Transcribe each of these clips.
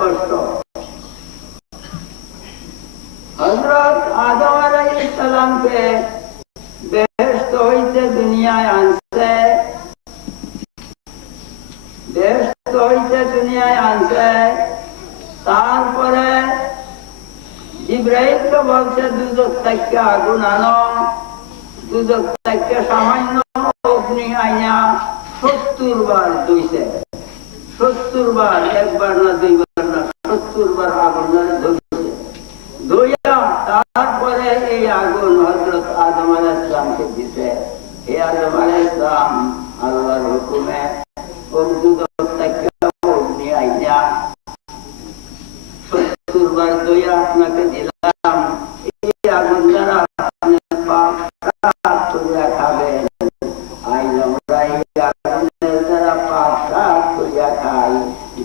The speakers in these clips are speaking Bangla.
কষ্ট। হযরত আদম আলাইহিস সালামকে বেহেশত হইতে দুনিয়ায় আনছে, বেহেশত হইতে দুনিয়ায় আনছে। তারপরে জিবরাইলকে বলছে দুজক থেকে আগুন আনো, দুজক থেকে সামান্য অগ্নি আইনা 70 বার ধুইছে। 70 বার, একবার না দুইবার না, 70 বার আগুন ধুইছে। ধুইয়া তারপরে এই আগুন হযরত আদম আলাইহিস সালামকে দিছে। হে আদম আলাইহিস সালাম, আল্লাহর হুকুমে ওই দুজক থেকে অগ্নি আইনা 70 বার ধুইয়া আপনাকে দিলাম। এই আগুন দ্বারা আপনি পাপ সাফ করিয়া খাবেন। আই আমরা এই আগুনের দ্বারা পাপ সাফ করিয়া খাই।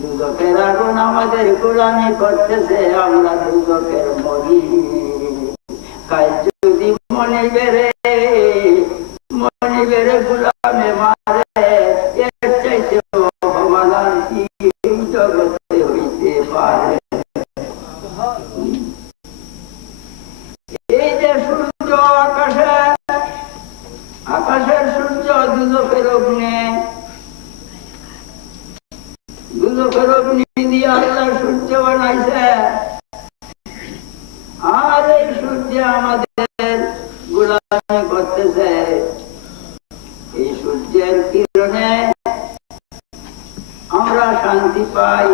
দুজকের আগুন আমাদের গোলামি করতেছে, আমরা দুজকের মরি। কাল যদি মনে বেড়ে গোলামে মারে, এর চাইতে ভগবান আর কি এই জগতে হইতে পারে? এই যে সূর্য আকাশের সূর্য দুজকের অগ্নি, দুজকের অগ্নি দিয়ে আল্লাহ সূর্য বানাইছে। আর এই সূর্য আমাদের গোলামি করতেছে। এই সূর্যের কিরণে আমরা শান্তি পাই।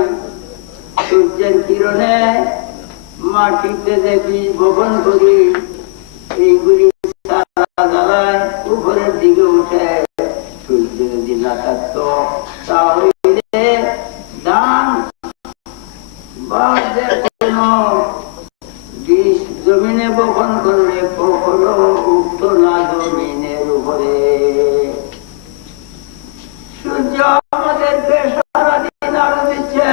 সূর্যের কিরণে মাটিতে যে বীজ বপন করি, এইগুলি তারা জ্বালায় উপরের দিকে উঠে। সূর্য যদি না থাকতো তাহলে ধান বা যে কোনো বীজ জমিনে বপন করলে কখনো উঠত না জমিনের উপরে। সূর্য আমাদেরকে সারাদিন আলো দিচ্ছে।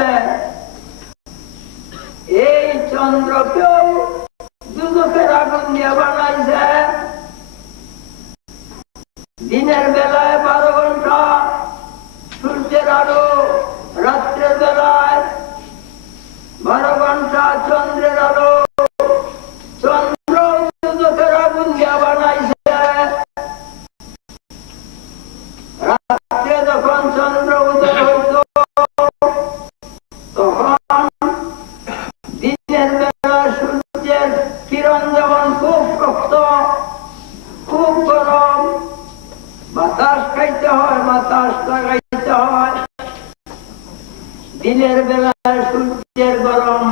এই চন্দ্রকেও দুজকের আগুন দিয়ে বানাইছে। দিনের বেলায় 12 ঘন্টা সূর্যের আলো, রাত্রের বেলায় 12 ঘন্টা চন্দ্রের আলো। চন্দ্র দুজকের আগুন দিয়ে বানাইছে। রাত্রে যখন চন্দ্র উদয় হইত, তখন দিনের বেলা সূর্যের কিরণ যেমন খুব শক্ত, খুব গরম, বাতাস খাইতে হয়, বাতাস লাগাইতে হয়। দিনের বেলায় সূর্যের গরম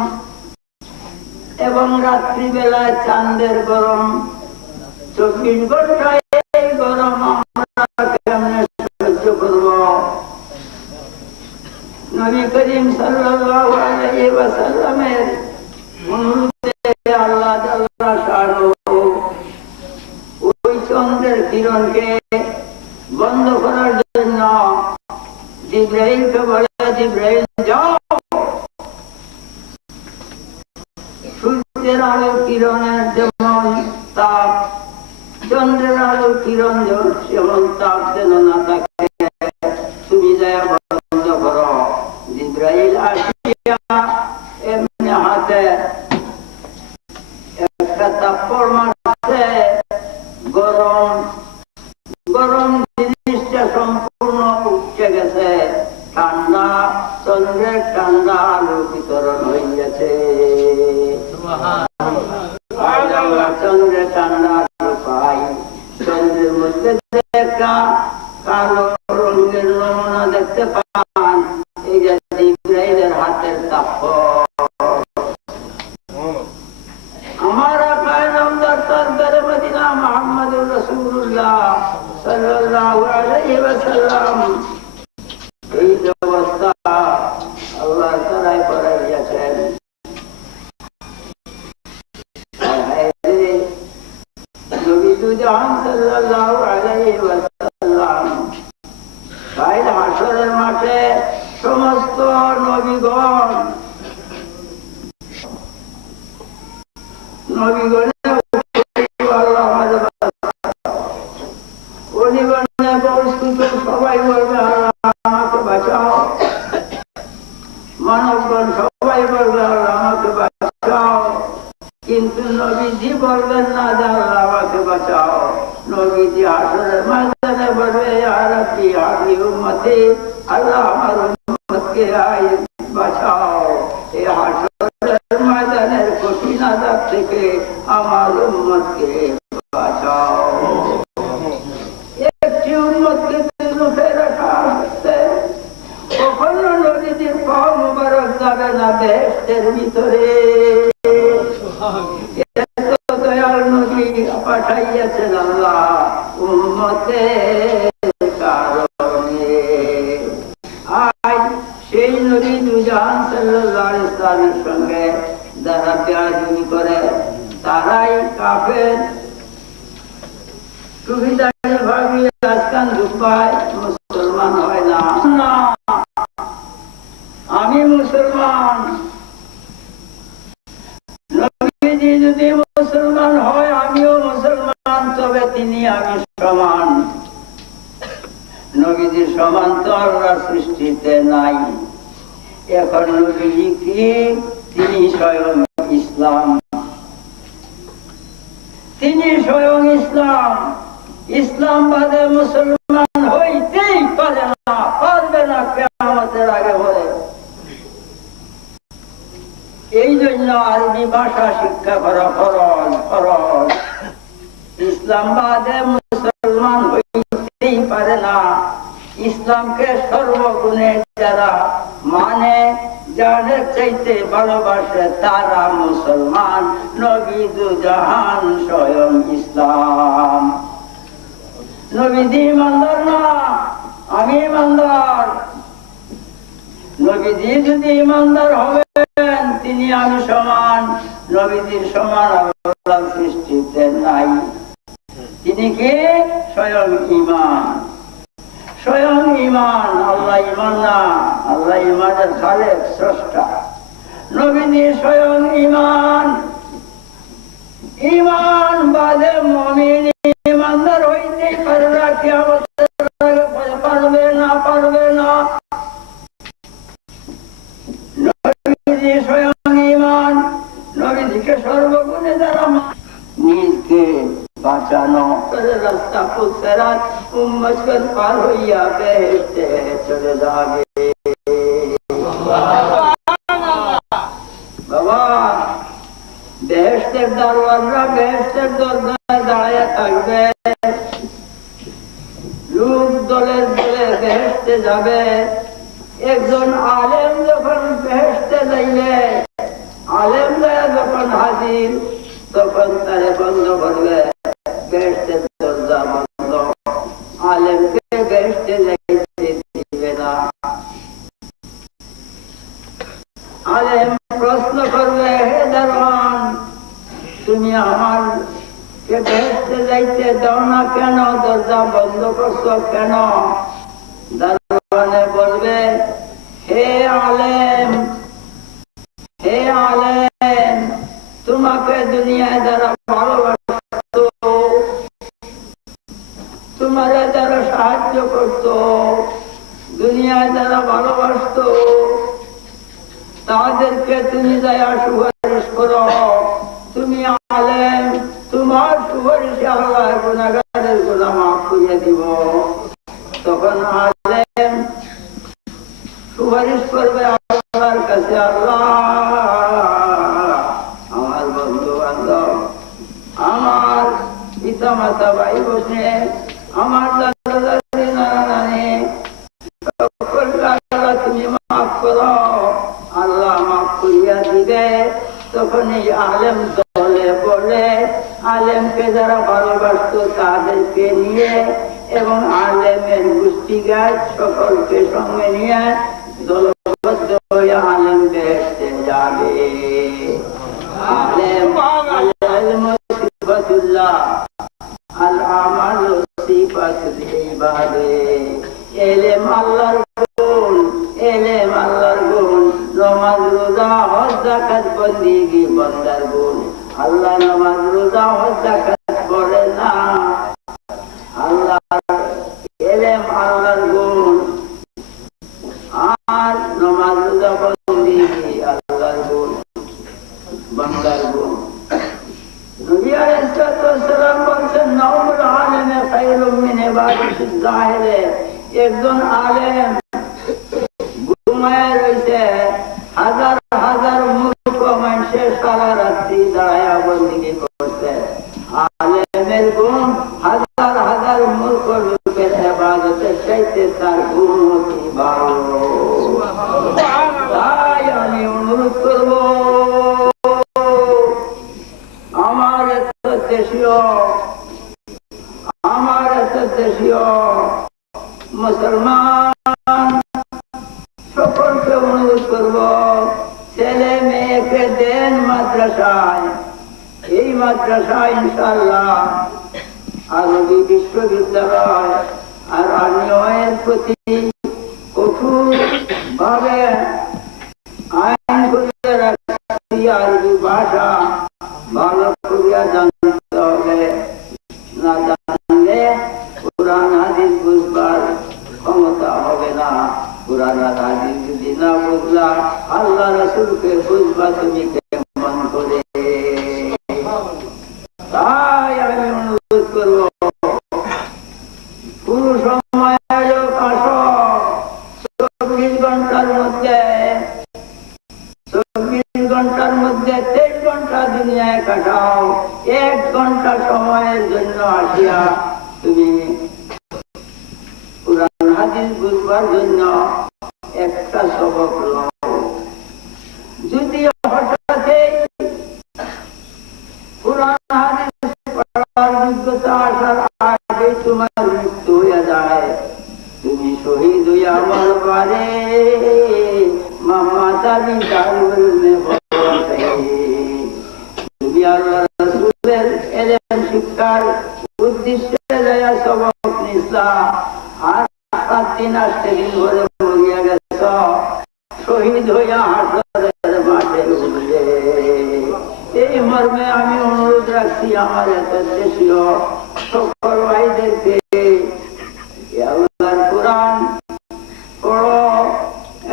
এবং রাত্রি বেলায় চাঁদের গরম। 24 ঘন্টায় এই গরম আমরা কেমনে সহ্য করব? নবী করিম সাল্লাল্লাহু আলাইহি ওয়াসাল্লামের অনুরোধে আল্লাহ তাআলা শানুহু ওই চন্দ্রের কিরণকে বন্ধ করার জন্য জিবরাইলকে বলে, জিবরাইল যাও, সূর্যের আলোর কিরণের যেমন তাপ, চন্দ্রের আলোর কিরণ যেমন তাপ যেন না থাকে, তুমি যায় বন্ধ করো। জিবরাইল আসিয়া এমনি হাতে একটা থাপ্পড় মারছে। গরম গরম জিনিসটা সম্পূর্ণ উঠে গেছে। ঠান্ডা চন্দ্রের ঠান্ডা আলো বিতরণ হয়ে গেছে। চন্দ্রের ঠান্ডা আলো পাই। চন্দ্রের মধ্যে একটা কালো রঙের নমুনা দেখতে পান। এই যে জিবরাইলের হাতের থাপ্পড়। আমার আকায় নামদার সরদারে মদিনা মুহাম্মদুর রাসূলুল্লাহ সাল্লাল্লাহু আলাইহি ওয়াসাল্লাম এই অবস্থা আল্লাহ তাআলা করাইয়াছেন। নবী জাহান সাল্লাল্লাহু আলাইহি ওয়াসাল্লাম কাল হাশরের মাঠে সমস্ত নবীগণ সবাই বলবে, আল্লাহ আমাকে বাঁচাও। মানবগণ সবাই নবীজির পা মুবারক যাবে না বেহেশতের ভিতরে। এত দয়াল নবী পাঠাইয়াছেন আল্লাহ উম্মতের কারণে। আজ সেই নবী দুজাহান সাল্লাল্লাহু আলাইহি ওয়াসাল্লামের সঙ্গে যারা বেয়াদবি করে তারাই কাফের। সুবিধায় ভাবি আজকাল দুপায় মুসলমান হয় না। আমি মুসলমান, নবীজি যদি মুসলমান হয় আমিও মুসলমান, তবে তিনি আমি সমান। নবীজির সমান তো আল্লাহ সৃষ্টিতে নাই। এখন নবীজি কি? তিনি স্বয়ং ইসলাম, তিনি স্বয়ং ইসলাম। ইসলাম বাদে মুসলমান হইতেই পারে না, পারবে না কিয়ামতের আগে বলে। এই জন্য আরবি ভাষা শিক্ষা করা ফরজ ফরজ। ইসলাম বাদে মুসলমান হইতেই পারে না। ইসলামকে সর্বগুণে যারা মানে, যাদের চাইতে ভালোবাসে তারা মুসলমান। নবী দুজাহান স্বয়ং ইসলাম। নবীজি ইমানদার না, আমি ইমানদার। নবীজি যদি ইমানদার হবেন তিনি আমি সমান। নবীজির সমান আল্লাহ সৃষ্টিতে নাই। তিনি কি? স্বয়ং ঈমান। স্বয়ং ঈমান, আল্লাহ ঈমান না, আল্লাহ ঈমানের খালেক স্রষ্টা। নবীজি স্বয়ং ঈমান। ঈমান বাদে মুমিন ঈমানদার হইতেই পারে না, কিয়ামতের আগে পারবে না, পারবে না। নবীজি স্বয়ং ঈমান। নবীজিকে সর্বগুণে যারা নিজকে বাঁচানো রাস্তা ফুসরাত উম্মতকে পার হইয়া বেহেশতে চলে যাবে। বাবা, বেহেশতের দরওয়াজা বেহেশতের দরজায় দাঁড়িয়ে থাকবে। লোক দলের দলে বেহেশতে যাবে। একজন আলেম যখন বেহেশতে যাইলে, আলেম যখন হাজির তখন তারে বন্ধ করবে, বেহেশতের দরজা বন্ধ। আলেমকে বেহেশতে যাইতে দিবে না। আলেম প্রশ্ন করবে, হে দারোয়ান, তুমি আমার কে বেহেশতে যাইতে দাও না কেন? দরজা বন্ধ করছো কেন? দারোয়ানে বলবে, হে আলেম, হে আলেম, তোমাকে দুনিয়ায় যারা ভালোবাসতো, তোমারে যারা সাহায্য করতো, দুনিয়ায় যারা ভালোবাসতো, তাদেরকে তুমি যায়া সুপারিশ করো। তুমি আলেম, তোমার সুপারিশে আল্লাহ গুনাহগারের গুনাহ মাফ করে দিব। তখন আলেম সুপারিশ করবে আল্লাহর কাছে, আল্লাহ, আমার বন্ধু বান্ধব, আমার পিতা মাতা ভাই বোনে, আমার দাদা দাদি নানা নানি, তুমি মাফ করো। আল্লাহ মাফ করিয়া দিবে। তখন এই আলেম দলে বলে, আলেমকে যারা ভালোবাসত তাদেরকে নিয়ে এবং আলেমের গোষ্ঠীগার সকলকে সঙ্গে নিয়ে দলবদ্ধ হয়ে আলেম বেহেশতে যাবে। আলেম সিফাতুল্লাহ, আল আমালু সিফাতুল ইবাদে। এলেম আল্লাহর গুণ, এলেম আল্লাহর গুণ। নামাজ রোজা হজ যাকাত বন্দেগী বান্দার গুণ। আল্লাহ নামাজ রোজা হজ যাকাত করে না। আল্লাহ এলেম আল্লাহর গুণ আর নামাজ রোজা বন্দেগী আল্লাহর গুণ, বান্দার গুণ। নবী আলাইহিস সালাম বলেন, নাউমুল আলিমে খায়রুম মিন ইবাদাতিজ জাহিরে। একজন আলেম ঘুমায় রয়েছে, হাজার হাজার মূর্খ মানুষের সারা রাত্রি দাঁড়ায়া বন্দেগী করছে। আলেমের গুণ হাজার হাজার মূর্খ লোকের ইবাদতের চাইতে তার গুণ অতি ভালো। অনুরোধ করব, ছেলে মেয়েকে দেন মাদ্রাসায়। এই মাদ্রাসা ইনশাআল্লাহ আরবি বিশ্ববিদ্যালয় আর আইনের প্রতি কঠোর ভাবে আইন করে রাখছি। আরবি ভাষা ভালো করিয়া জানতে হবে, না জানলে কোরআন হাদিস বুঝবার ক্ষমতা হবে না। কোরআন হাদিস যদি না বুঝলা, আল্লাহ রাসূলকে বুঝবা তুমি কেমন করে? তাই আমি অনুরোধ করব, পুরো সময় 24 ঘন্টার মধ্যে 23 ঘন্টা দুনিয়ায় কাটাও। 1 ঘন্টা সময়ের জন্য আসিয়া তুমি কোরআন হাদিস বুঝবার জন্য একটা সবক লও। যদি হঠাৎ কোরআন হাদিস পড়ার যোগ্যতা আসার আগে তোমার মৃত্যু হয়ে যায়, তুমি শহীদ হইয়া মরবারে মামা দাবি দারুনে তুমি আল্লাহ রাসূলের ইলম শিক্ষার উদ্দেশ্যে যায়া সবক নিছা, আর 7 দিন 8 দিন ধরে মরিয়া গেছ, শহীদ হইয়া হাসরের মাঠে উঠলে। এই মর্মে আমি অনুরোধ রাখছি আমার এত দেশীয় সকল ভাইদেরকে, আল্লাহর কোরআন পড়ো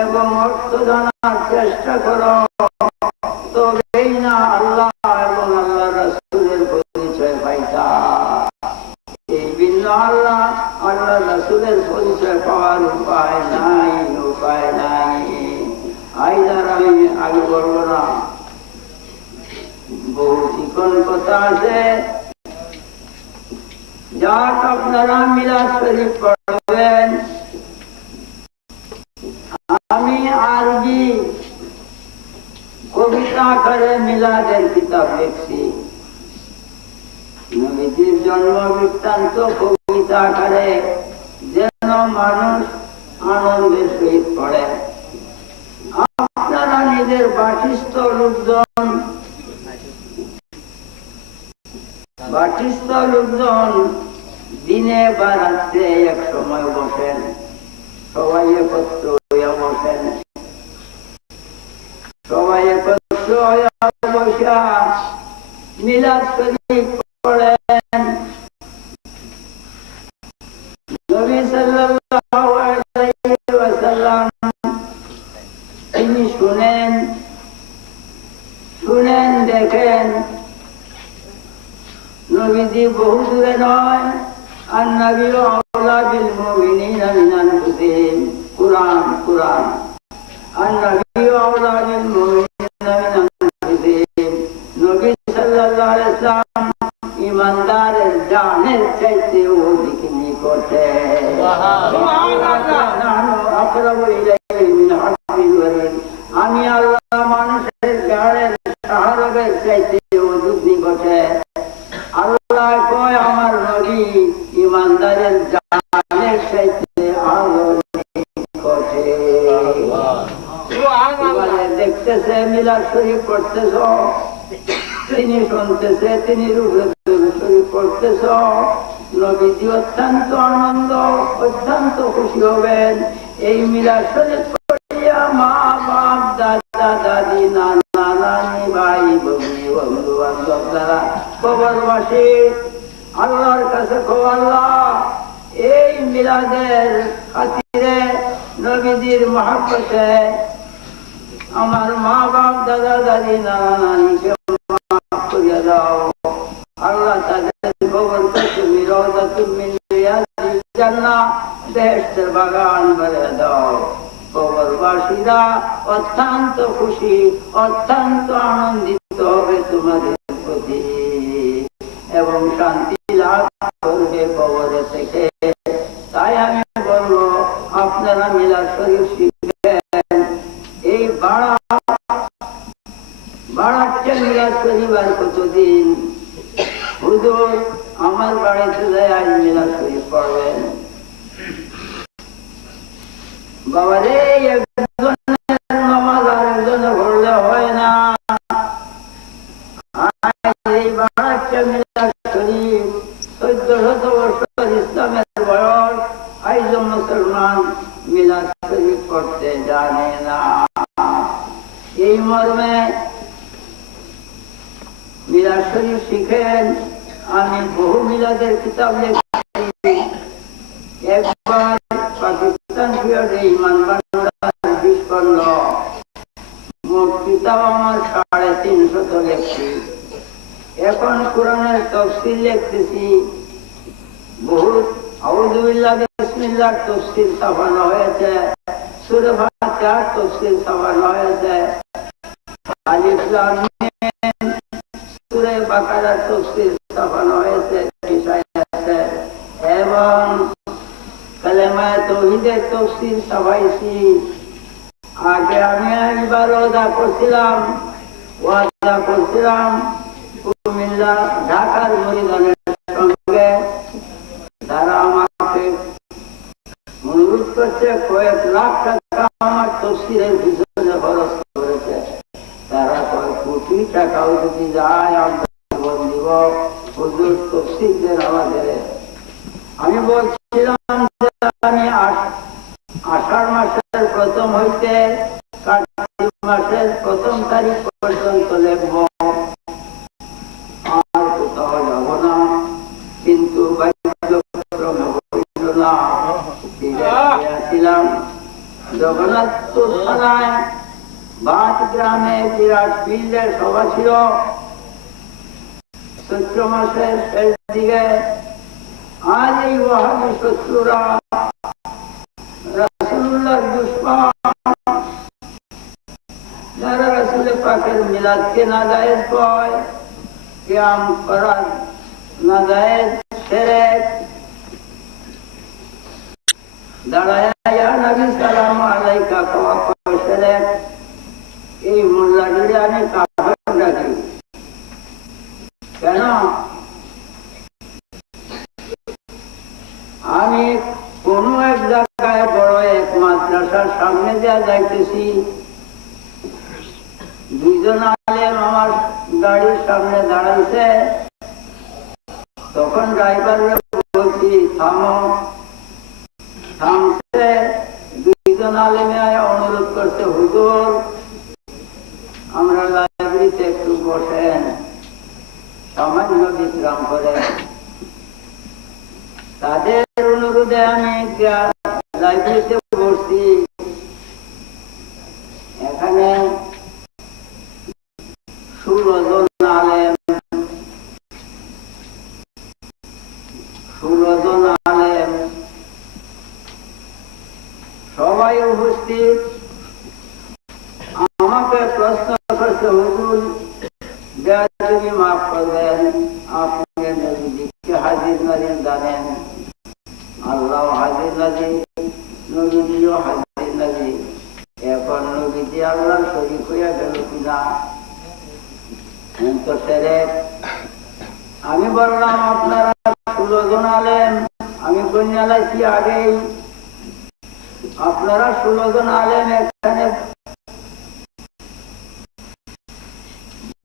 এবং অর্থ জানার চেষ্টা করো, তবেই না আল্লাহ এবং আল্লাহ রাসূলের পরিচয় পাইতা। এই ভিন্ন আল্লাহ রাসূলের পরিচয় পাওয়ার উপায় নাই। আইদার আমি আগে বলবো না, বহু চিকন কথা আছে। যাক আপনারা মিলাদ শরীফ পড়বেন। আমি আরবি কবিতা করে মিলাদের কিতাব লিখছি। নবীজির জন্ম বৃত্তান্ত কবিতা করে যেন মানুষ আনন্দের সহিত পড়ে। আপনারা নিজের বাটিস্থ লোকজন দিনে বা রাত্রে এক সময় বসেন, সবাই একত্র হইয়া বসেন, বসা মিলাদ শরীফ পড়েন। নবী সাল্লাল্লাহু আলাইহি ওয়াসাল্লাম তিনি শুনেন, দেখেন। নবীজি বহু দূরে নয়। আর নবী আওলা বিল মুমিনিনা মিন আনফুসিহিম, কুরআন। আর নবী আওলা বিল মুমিনিনা মিন আনফুসিহিম, নবী সাল্লাল্লাহু আলাইহি ওয়াসাল্লাম ইমানদারের জানের চাইতে অধিক নিকটে। আমি আল্লাহ মানুষের গাড়ের সাহারবের চাইতে অধিক নিকটে। আল্লাহ কয় আমার নবী ইমানদারের জানের চাইতে আরো নিকটে। দেখতেছে মিলাদ শরীফ পড়তেছ, তিনি শুনতেছে, তিনি রূপে শরীফ পড়তেছ। নবীজি অত্যন্ত আনন্দ, অত্যন্ত খুশি হবেন। এই মিলাদ শরীফ পড়িয়া মা বাপ দাদা দাদি নানা নানি ভাই বন্ধু বান্ধব যারা কবরবাসী আল্লাহর কাছে আল্লাহ এই মিলাদের খাতিরে নবীজির মহব্বতে আমার মা বাপ দাদা দাদি নানা নানিকে মাফ করিয়া দাও। আল্লাহ তাদের কবরকে তুমি রওযাতুম মিন রিয়াদিল জান্নাহ, বেহেশতের বাগান করে দাও। কবরবাসীরা অত্যন্ত খুশি, অত্যন্ত আনন্দিত হবে তোমাদের প্রতি এবং শান্তি লাভ করবে কবরে থেকে। তাই আমি বলবো আপনারা মিলাদ শরীফ শিখবেন। এই বাড়াচ্ছে মিলাদ শরীফ আর কতদিন? হুজুর আমার বাড়িতে যায় আজ মিলাদ শরীফ পড়বেন। বাবারে একজনের মর্মে মিলাদ শরীফ শিখেন। আমি বহু মিলাদের কিতাব লিখেছি। একবার পাকিস্তান পিরিয়ডে ইমান বাংলার 20 খন্ড, মোট কিতাব আমার 350 লিখছি। এখন কোরআনের তাফসীর লিখতেছি। বহুত আউযু বিল্লাহি বিসমিল্লাহ তাফসীর ছাপানো হয়েছে, সূরা ফাতিহার তাফসীর ছাপানো হয়েছে, আলিফ লাম মিম সূরা বাকারার তাফসীর ছাপানো হয়েছে, এবং কালেমা তাওহীদের তাফসীর ছাপাইছি। আগে আমি একবার ওয়াদা করছিলাম কুমিল্লা ঢাকার মুরিদানের সঙ্গে, তারা আমাকে অনুরোধ করছে কয়েক লাখ টাকা আমার তফসিরের পিছনে খরচ করেছে। তারা কয়েক কোটি টাকাও যদি যায় আমরা দিব, হুজুর তফসির দেন আমাদের। আমি বলছিলাম যে আমি আষাঢ় মাসের প্রথম হইতে কার্তিক মাসের 1 তারিখ পর্যন্ত লিখব, আর কোথাও যাব না। কিন্তু জগন্নাথপুর থানায় বাদ গ্রামে বিরাট ফিল্ডের সভা ছিল চৈত্র মাসের শেষ দিকে। আজ এই ওয়াহাবি শত্রুরা রাসূলুল্লাহর দুশমন, যারা রাসূল পাকের মিলাদকে নাজায়েজ কয়, কিয়াম করা নাজায়েজ, শিরক, দাঁড়ায় ইয়া নবী সালাম আলাইকা কওয়া শিরক, এই মোল্লাদের আমি কাফের ডাকি। কেন? আমি কোন এক জায়গায় বড় এক মাদ্রাসার সামনে দেওয়া যাইতেছি, 2 জন আলেম আমার গাড়ির সামনে দাঁড়াইছে। তখন ড্রাইভারের বলছি থামো, থামছে। 2 জন আলেমে অনুরোধ করছে, হুজুর আমরা লাইব্রেরিতে একটু বসেন, সামান্য বিশ্রাম করেন। তাদের অনুরোধে আমি লাইব্রেরিতে বসছি। এখানে 16 জন আলেম, 16 জন আলেম সবাই উপস্থিত। আমাকে প্রশ্ন করছে, হুজুর বেয়াদবি মাফ করবেন, আপনি নবীজিকে হাজির নাজির জানেন, আল্লাহ হাজির নাজির, নবীজিও হাজির নাজির। এখন নবীজি আল্লাহর শরীক হইয়া গেল কিনা? তো শিরক। আমি বললাম আপনারা 16 জন আলেম, আমি কন্যা লাইছি আগেই, আপনারা 16 জন আলেম এখানে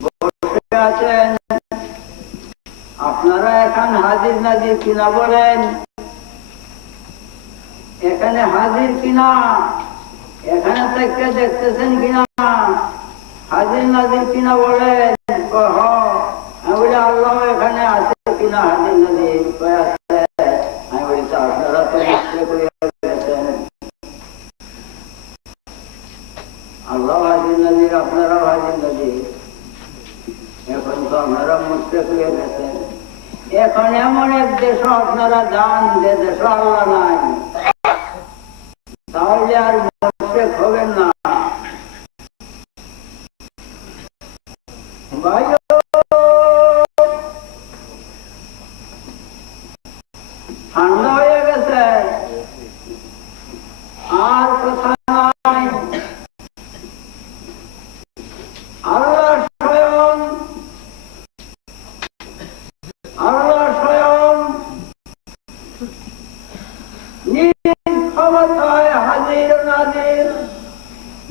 বসে আছেন, আপনারা এখন হাজির নাজির কিনা বলেন? এখানে হাজির কিনা? এখানে থেকে দেখতেছেন কিনা? হাজির নাজির কিনা বলেন? আমি বলি আল্লাহ এখানে আছে কিনা হাজির নাজির? আমি বলি আপনারা তো নিশ্চয় করিয়া গেছেন, আল্লাহ হাজির নাজির, আপনারাও হাজির নাজির। এখন তো আপনারা মুশরিক হয়ে গেছেন। এখন এমন এক দেশ আপনারা যান যে দেশ আল্লাহ নাই, তাহলে আর মুশরিক হবেন না। ভাই ঠান্ডা হয়ে গেছে, আর কথা নাই। আল্লাহ স্বয়ং নিজ ক্ষমতায় হাজির নাজির।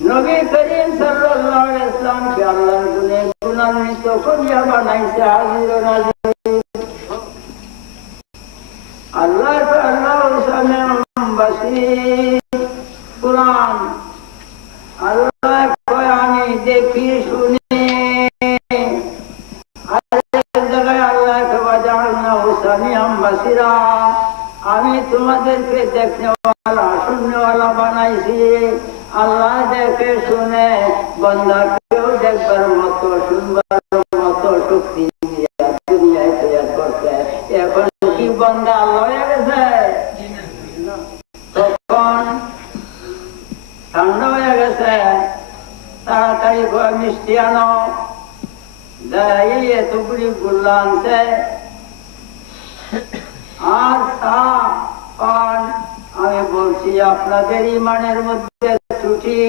নবী করিম সাল্লাল্লাহু আলাইহি ওয়াসাল্লামকে আল্লাহর গুণে গুণান্বিত করিয়া বানাইছে হাজির নাজির। আল্লাহ কোরআন, আল্লাহ কয় আমি দেখি শুনি আমি তোমাদেরকে দেখনেওয়ালা শুননেওয়ালা বানাইছি। আল্লাহ দেখে শুনে বান্দাকেও দেখবার মতো শুনবার মতো শক্তি দুনিয়ায় তৈরি করতে। এখন কি বান্দা আল্লাহ হয়ে গেছে? তখন ঠান্ডা হয়ে গেছে, তাড়াতাড়ি করে মিষ্টি আনো, এই এতগুলি গুল্লা আনছে আর তা পান। আমি বলছি আপনাদের ইমানের মধ্যে ত্রুটি,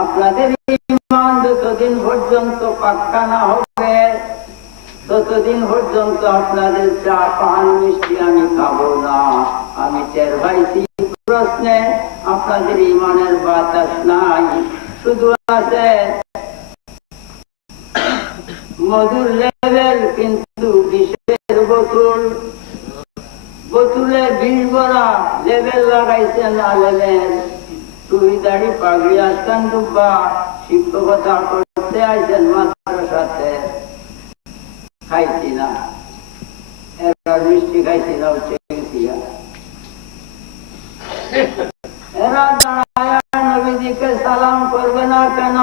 আপনাদের ইমান যতদিন পর্যন্ত পাক্কা না হবে ততদিন পর্যন্ত আপনাদের চা পান মিষ্টি আমি খাবো না। আমি টের পাইছি প্রশ্নে আপনাদের ইমানের বাতাস নাই, শুধু আছে মধুর লেভেল, কিন্তু বিষের বোতল, বোতলে বিষ ভরা লেভেল লাগাইছেন আলেমের। টুপি দাড়ি পাগড়ি আসতেন ডুব্বা, শিক্ষকতা করতে আইছেন মাদ্রাসাতে। খাইছি না, এরা মিষ্টি খাইছি না, এরা দাঁড়ায় নবীজিকে সালাম করবে না কেন?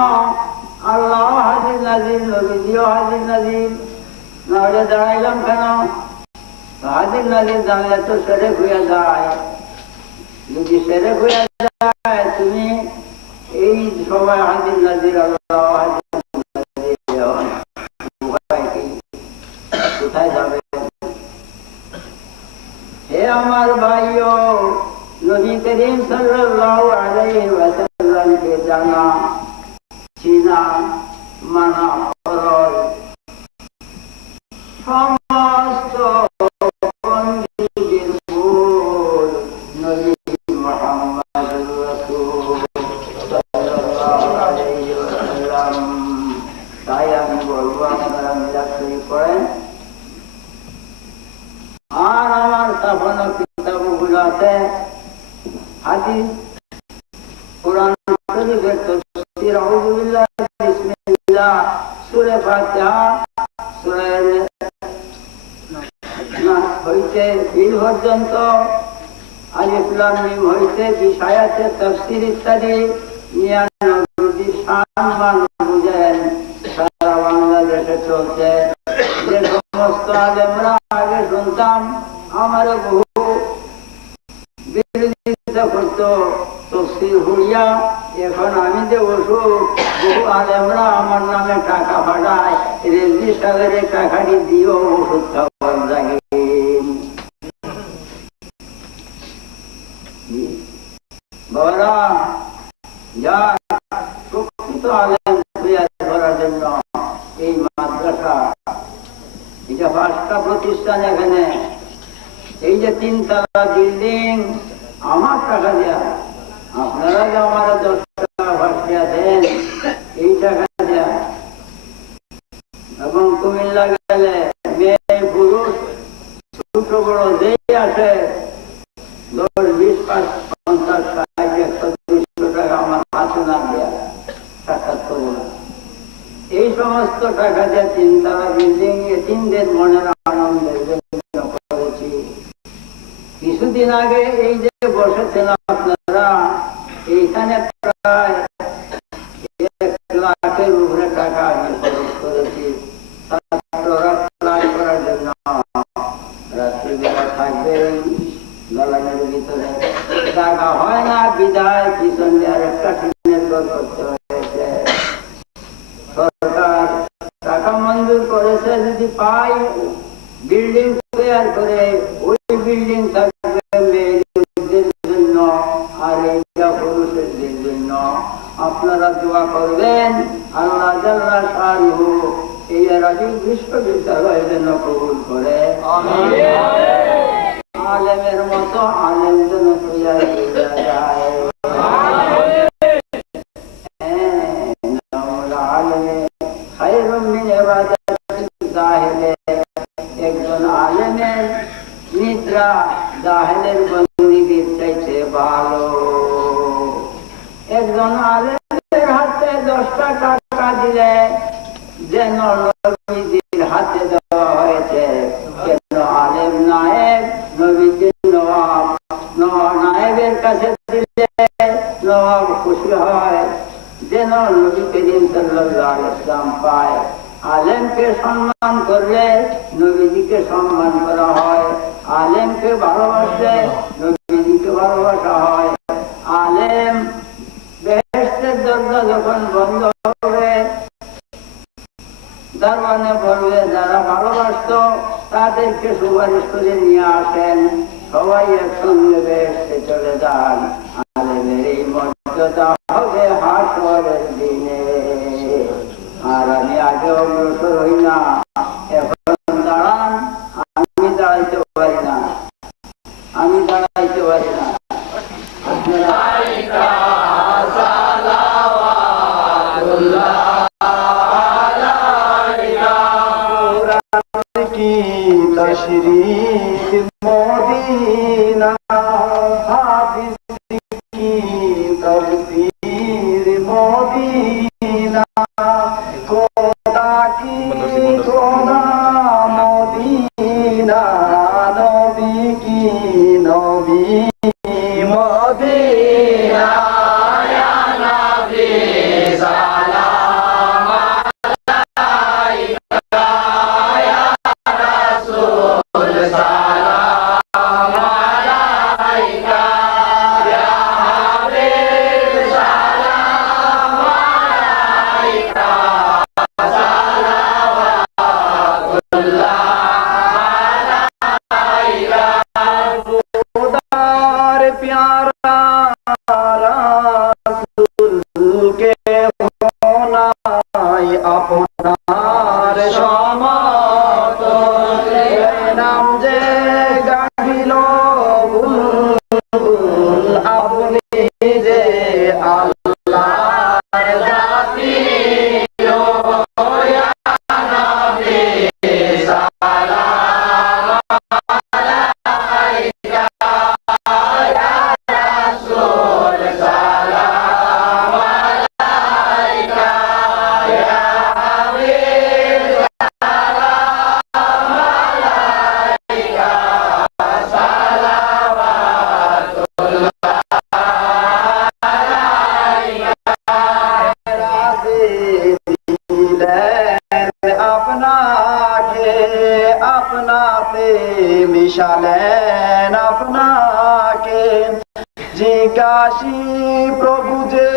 আল্লাহ হাজির নাজির, নবীজিও হাজির নাজির, নাহলে দাঁড়াইলাম কেন? হাজির নাজির দাঁড়ালে তো সেরেক হইয়া যায়। যদি সেরেক হইয়া যায়, তুমি এই সময় হাজির নাজির আল্লাহ হাজির কোথায় যাবে? হে আমার ভাইও, নবী করিম সাল্লাল্লাহু আলাইহি ওয়াসাল্লামকে জানা, চিনা, মানা ফরজ। সমস্ত বন্দীদের মূল নবী মুহাম্মদুর রাসূল সাল্লাল্লাহু আলাইহি ওয়াসাল্লাম। তাই আমি বলবো আপনারা মিলাদ শরীফ পড়েন। আর আমার ছাপানো কিতাবগুলো আছে, হাদিস, কোরআন শরীফের তাফসীর, আউযু বিল্লাহি বিসমিল্লাহ, সূরা ফাতিহা, সূরা নাস হইতে ফিল পর্যন্ত, আলিফ লাম মিম হইতে 20 আয়াতের তাফসীর ইত্যাদি 99টি শান মান বুঝেন সারা বাংলাদেশে চলছে। যে সমস্ত আলেমরা আগে শুনতাম আমার বহু বিরোধিতা করতো তফসির হুড়িয়া, এখন আমি যে ওষুধ, বহু আলেমরা আমার নামে টাকা পাঠায়, রেজি সাগরে টাকাটি দিয়েও ওষুধ খাওয়ার লাগে। বাবারা, যা প্রকৃত আলেম তৈরি করার জন্য এই মাদ্রাসা, এটা 5টা প্রতিষ্ঠান। এখানে এই যে 3 তলা বিল্ডিং আমার টাকা দেয়া, আপনারা যে আমার 10 টাকা ভাড়া দেন, এই টাকা দেয়া। এবং কুমিল্লা গেলে মেয়ে পুরুষ ছোট বড় যেই আসে 10, 20, 50, 60, 100, 200 টাকা আমার হাতে না দেয়া সাক্ষাৎ করবো না। এই সমস্ত টাকা দিয়ে 3 তলা বিল্ডিং এতিমদের মনের আনন্দের জন্য করেছি। কিছুদিন আগে এই যে বসেছেন আপনারা, এইখানে প্রায় 1 লাখের উপরে টাকা আমি খরচ করেছি ছাত্ররা ক্লাস করার জন্য। রাত্রিবেলা থাকবেন দালানের ভিতরে, টাকা হয় না বিদায় পিছনে আর একটা টিনের ঘর করতে হয়েছে। সরকার টাকা মঞ্জুর করেছে, যদি পাই বিল্ডিং তৈরি করে, ওই বিল্ডিং থাকবে মেয়েদের জন্য আর এইটা পুরুষদের জন্য। আপনারা দোয়া করবেন আল্লাহ জাল্লা শানুহু এই রাজীব বিশ্ববিদ্যালয়ের জন্য কবুল করে। আলেমের মতো আলেম যেন তৈরি হয়ে যায়। একজন আলেমের নিদ্রা জাহেলের বন্দীদের চাইতে ভালো। একজন আলেমের 10টা টাকা দিলে যেন নবীজির হাতে দেওয়া হয়েছে, কেন আলেম নায়েব নবীজির নওয়াব, নায়েবের কাছে দিলে নওয়াব খুশি হয়, যেন নবী করিম সাল্লাল্লাহু আলাইহি ওয়াসাল্লাম পায়। আলেমকে সম্মান করলে নবীজিকে সম্মান করা হয়, আলেমকে ভালোবাসলে নবীজিকে ভালোবাসা হয়। আলেম বেহেশতের দরজা যখন বন্ধ হবে, দারওয়ানে বলবে যারা ভালোবাসতো তাদেরকে সুপারিশ করে নিয়ে আসেন, সবাই একসঙ্গে বেহেশতে চলে যান। আলেমের এই মর্যাদা হবে হাসরের দিনে। আর আমি আগে অগ্রসর হই না, এখন দাঁড়ান, আমি দাঁড়াইতে পারি না, আমি দাঁড়াইতে পারি না। तशरीफ मदीना हाफिज की तफसीर मदीना खुदा की खुदा मदीना नबी की नबी मदीना या नबी सलाम अलैका या रसूल सलाम अलैका या हबीब सलाम अलैका खुदार प्यारा रसूल के होना আপনার সমতুল্য নাম যে গাহিল বুলবুল আপনি যে আল্লাহর জাতি ইয়া নবী সালাম আলাইকা ইয়া রাসূল সালাম আলাইকা ইয়া হাবিব সালাম আলাইকা সালাওয়াতুল্লাহ আলাইকা রাসে দিলেন আপনাকে আপনাতে মিশালেন আপনাকে জিজ্ঞাসী প্রভু যে